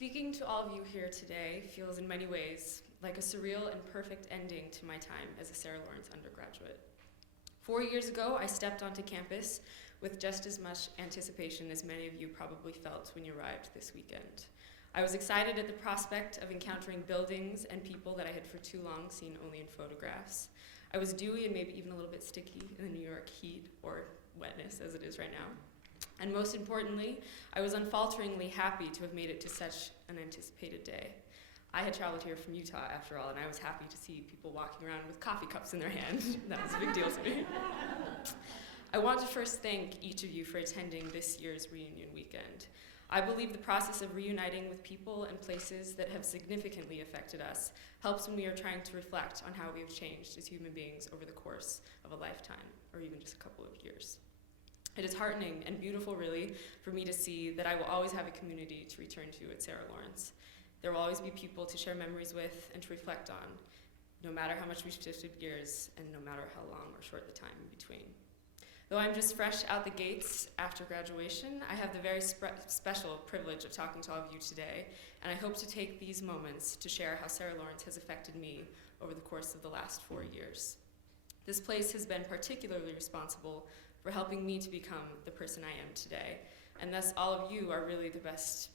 Speaking to all of you here today feels in many ways like a surreal and perfect ending to my time as a Sarah Lawrence undergraduate. 4 years ago, I stepped onto campus with just as much anticipation as many of you probably felt when you arrived this weekend. I was excited at the prospect of encountering buildings and people that I had for too long seen only in photographs. I was dewy and maybe even a little bit sticky in the New York heat, or wetness as it is right now. And most importantly, I was unfalteringly happy to have made it to such an anticipated day. I had traveled here from Utah after all, and I was happy to see people walking around with coffee cups in their hand. That was a big deal to me. I want to first thank each of you for attending this year's reunion weekend. I believe the process of reuniting with people and places that have significantly affected us helps when we are trying to reflect on how we have changed as human beings over the course of a lifetime, or even just a couple of years. It is heartening and beautiful, really, for me to see that I will always have a community to return to at Sarah Lawrence. There will always be people to share memories with and to reflect on, no matter how much we've shifted gears and no matter how long or short the time in between. Though I'm just fresh out the gates after graduation, I have the very special privilege of talking to all of you today, and I hope to take these moments to share how Sarah Lawrence has affected me over the course of the last 4 years. This place has been particularly responsible for helping me to become the person I am today, and thus all of you are really the best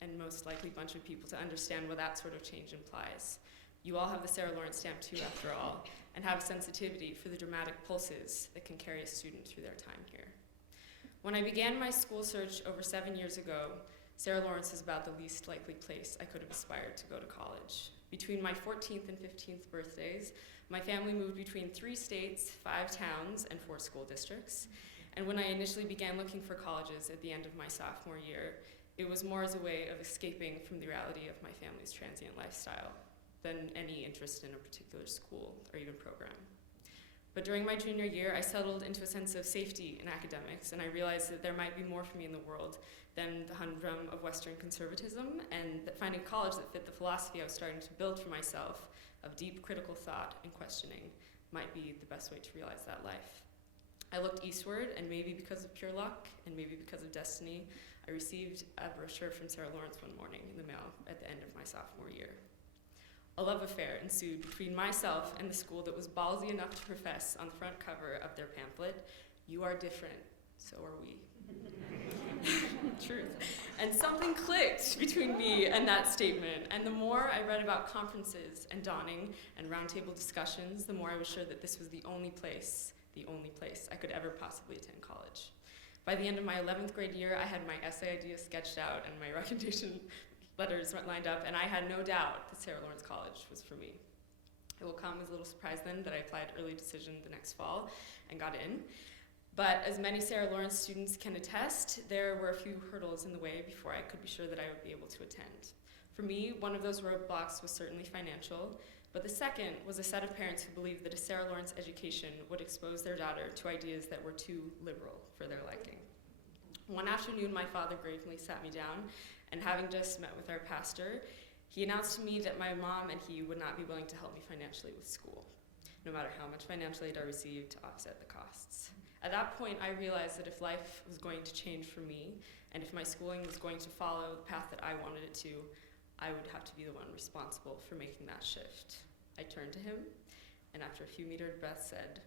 and most likely bunch of people to understand what that sort of change implies. You all have the Sarah Lawrence stamp too, after all, and have a sensitivity for the dramatic pulses that can carry a student through their time here. When I began my school search over 7 years ago, Sarah Lawrence is about the least likely place I could have aspired to go to college. Between my 14th and 15th birthdays, my family moved between 3 states, 5 towns, and 4 school districts. And when I initially began looking for colleges at the end of my sophomore year, it was more as a way of escaping from the reality of my family's transient lifestyle than any interest in a particular school or even program. But during my junior year, I settled into a sense of safety in academics, and I realized that there might be more for me in the world than the humdrum of Western conservatism, and that finding a college that fit the philosophy I was starting to build for myself of deep critical thought and questioning might be the best way to realize that life. I looked eastward, and maybe because of pure luck, and maybe because of destiny, I received a brochure from Sarah Lawrence one morning in the mail at the end of my sophomore year. A love affair ensued between myself and the school that was ballsy enough to profess on the front cover of their pamphlet, "You are different, so are we." Truth. And something clicked between me and that statement, and the more I read about conferences and dawning and roundtable discussions, the more I was sure that this was the only place I could ever possibly attend college. By the end of my 11th grade year, I had my essay ideas sketched out and my recommendation letters lined up, and I had no doubt that Sarah Lawrence College was for me. It will come as a little surprise then that I applied early decision the next fall and got in. But as many Sarah Lawrence students can attest, there were a few hurdles in the way before I could be sure that I would be able to attend. For me, one of those roadblocks was certainly financial, but the second was a set of parents who believed that a Sarah Lawrence education would expose their daughter to ideas that were too liberal for their liking. One afternoon, my father gravely sat me down, and having just met with our pastor, he announced to me that my mom and he would not be willing to help me financially with school, no matter how much financial aid I received to offset the costs. At that point, I realized that if life was going to change for me, and if my schooling was going to follow the path that I wanted it to, I would have to be the one responsible for making that shift. I turned to him, and after a few metered breaths said,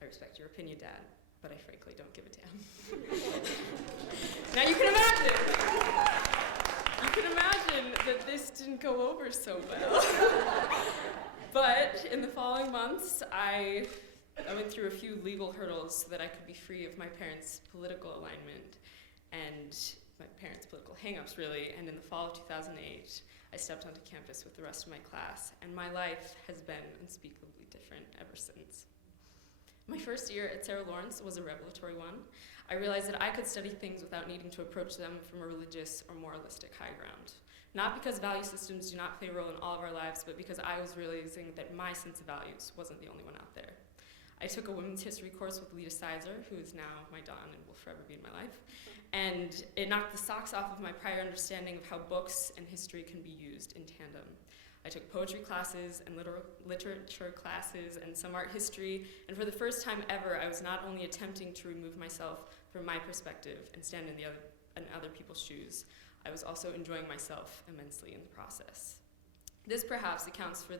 "I respect your opinion, Dad, but I frankly don't give a damn." Now you can imagine that this didn't go over so well. But in the following months, I went through a few legal hurdles so that I could be free of my parents' political alignment and my parents' political hang-ups, really. And in the fall of 2008, I stepped onto campus with the rest of my class, and my life has been unspeakably different ever since. My first year at Sarah Lawrence was a revelatory one. I realized that I could study things without needing to approach them from a religious or moralistic high ground. Not because value systems do not play a role in all of our lives, but because I was realizing that my sense of values wasn't the only one out there. I took a women's history course with Lita Sizer, who is now my Dawn and will forever be in my life, and it knocked the socks off of my prior understanding of how books and history can be used in tandem. I took poetry classes and literature classes and some art history, and for the first time ever, I was not only attempting to remove myself from my perspective and stand in other people's shoes, I was also enjoying myself immensely in the process. This perhaps accounts for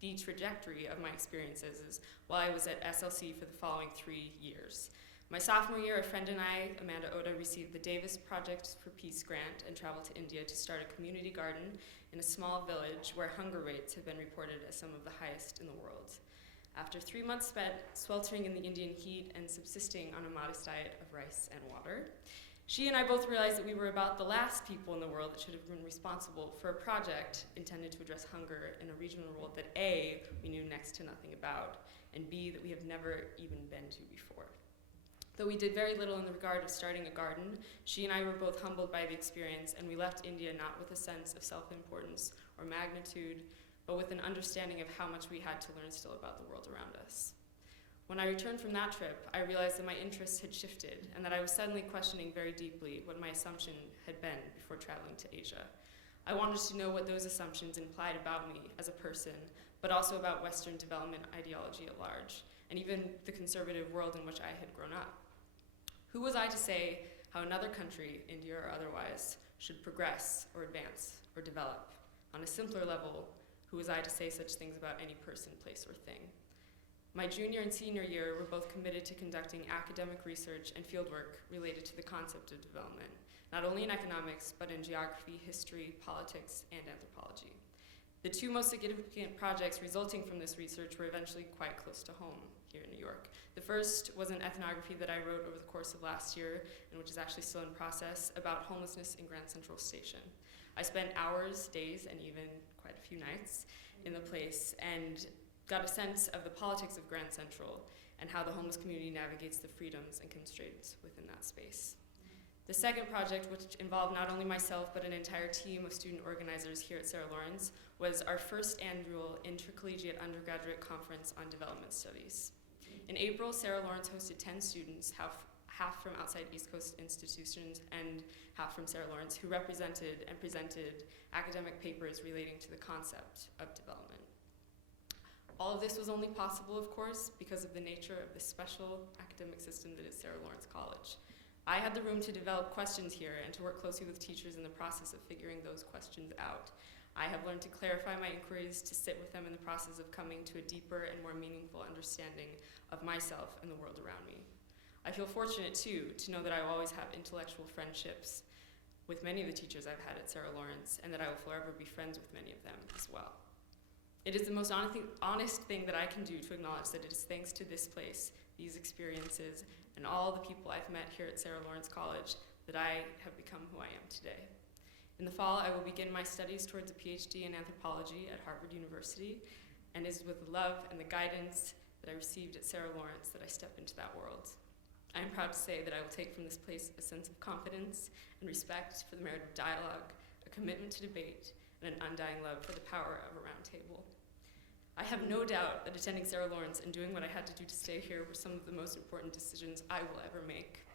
the trajectory of my experiences while I was at SLC for the following 3 years. My sophomore year, a friend and I, Amanda Oda, received the Davis Project for Peace grant and traveled to India to start a community garden in a small village where hunger rates have been reported as some of the highest in the world. After 3 months spent sweltering in the Indian heat and subsisting on a modest diet of rice and water, she and I both realized that we were about the last people in the world that should have been responsible for a project intended to address hunger in a regional world that A, we knew next to nothing about, and B, that we have never even been to before. Though we did very little in the regard of starting a garden, she and I were both humbled by the experience, and we left India not with a sense of self-importance or magnitude, but with an understanding of how much we had to learn still about the world around us. When I returned from that trip, I realized that my interests had shifted and that I was suddenly questioning very deeply what my assumption had been before traveling to Asia. I wanted to know what those assumptions implied about me as a person, but also about Western development ideology at large, and even the conservative world in which I had grown up. Who was I to say how another country, India or otherwise, should progress or advance or develop? On a simpler level, who was I to say such things about any person, place, or thing? My junior and senior year were both committed to conducting academic research and fieldwork related to the concept of development, not only in economics, but in geography, history, politics, and anthropology. The two most significant projects resulting from this research were eventually quite close to home here in New York. The first was an ethnography that I wrote over the course of last year, and which is actually still in process, about homelessness in Grand Central Station. I spent hours, days, and even quite a few nights in the place and got a sense of the politics of Grand Central and how the homeless community navigates the freedoms and constraints within that space. The second project, which involved not only myself but an entire team of student organizers here at Sarah Lawrence, was our first annual intercollegiate undergraduate conference on development studies. In April, Sarah Lawrence hosted 10 students, half from outside East Coast institutions and half from Sarah Lawrence, who represented and presented academic papers relating to the concept of development. All of this was only possible, of course, because of the nature of the special academic system that is Sarah Lawrence College. I had the room to develop questions here and to work closely with teachers in the process of figuring those questions out. I have learned to clarify my inquiries, to sit with them in the process of coming to a deeper and more meaningful understanding of myself and the world around me. I feel fortunate, too, to know that I will always have intellectual friendships with many of the teachers I've had at Sarah Lawrence, and that I will forever be friends with many of them as well. It is the most honest thing that I can do to acknowledge that it is thanks to this place, these experiences, and all the people I've met here at Sarah Lawrence College that I have become who I am today. In the fall, I will begin my studies towards a PhD in anthropology at Harvard University, and it is with the love and the guidance that I received at Sarah Lawrence that I step into that world. I am proud to say that I will take from this place a sense of confidence and respect for the merit of dialogue, a commitment to debate, and an undying love for the power of a round table. I have no doubt that attending Sarah Lawrence and doing what I had to do to stay here were some of the most important decisions I will ever make.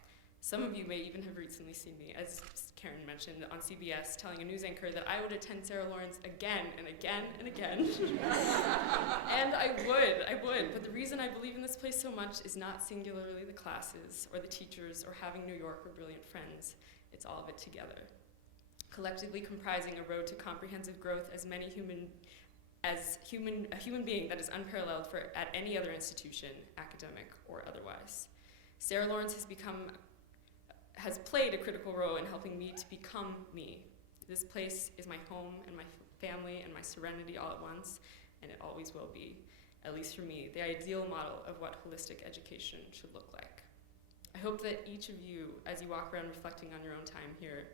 Some of you may even have recently seen me, as Karen mentioned, on CBS telling a news anchor that I would attend Sarah Lawrence again and again and again. And I would, but the reason I believe in this place so much is not singularly the classes or the teachers or having New York or brilliant friends. It's all of it together. Collectively comprising a road to comprehensive growth as a human being that is unparalleled at any other institution, academic or otherwise. Sarah Lawrence has played a critical role in helping me to become me. This place is my home and my family and my serenity all at once, and it always will be, at least for me, the ideal model of what holistic education should look like. I hope that each of you, as you walk around reflecting on your own time here,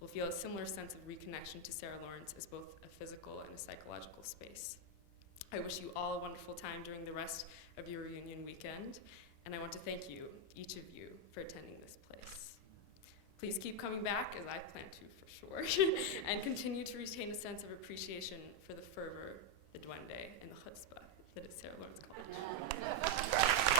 will feel a similar sense of reconnection to Sarah Lawrence as both a physical and a psychological space. I wish you all a wonderful time during the rest of your reunion weekend, and I want to thank you, each of you, for attending this place. Please keep coming back, as I plan to for sure, and continue to retain a sense of appreciation for the fervor, the duende, and the chutzpah that is Sarah Lawrence College.